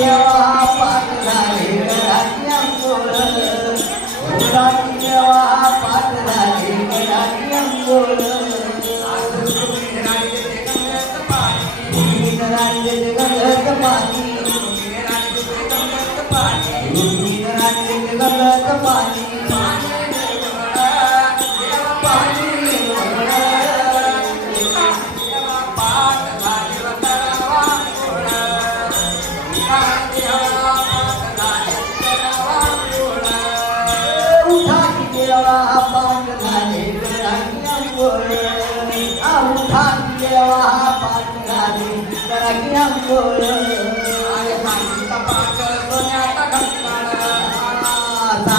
देवा पाठ झाले घराची अंघोळ उठाकी देवा पाठ झाले घराची अंघोळ गंगत पाणी गंगत पाणी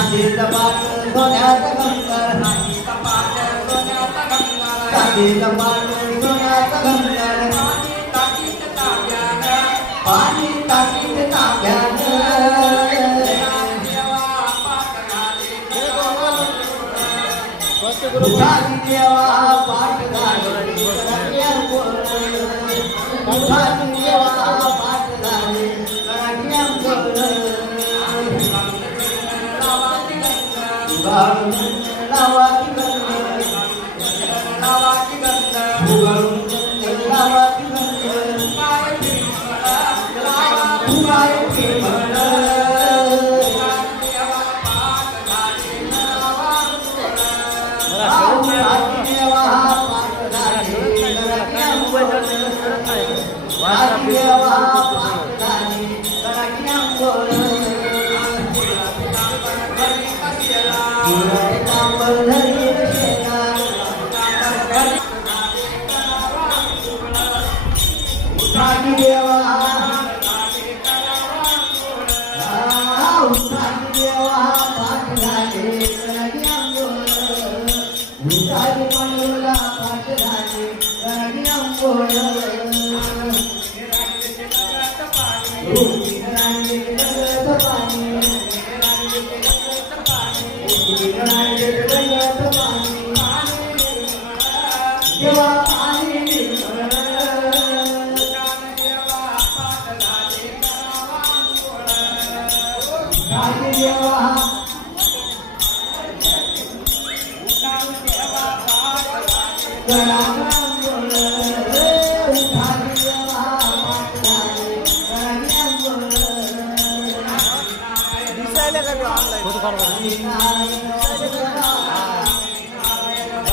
सांगीचा पाठ सोन्याचा गंगार सांगीचा पाठ सोन्याचा गंगार पाणी टाकीत तांब्यानं उठाकी देवा पाठ झाले उठाकी देवा पाठ झाले लावाची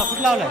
कुठं लावलाय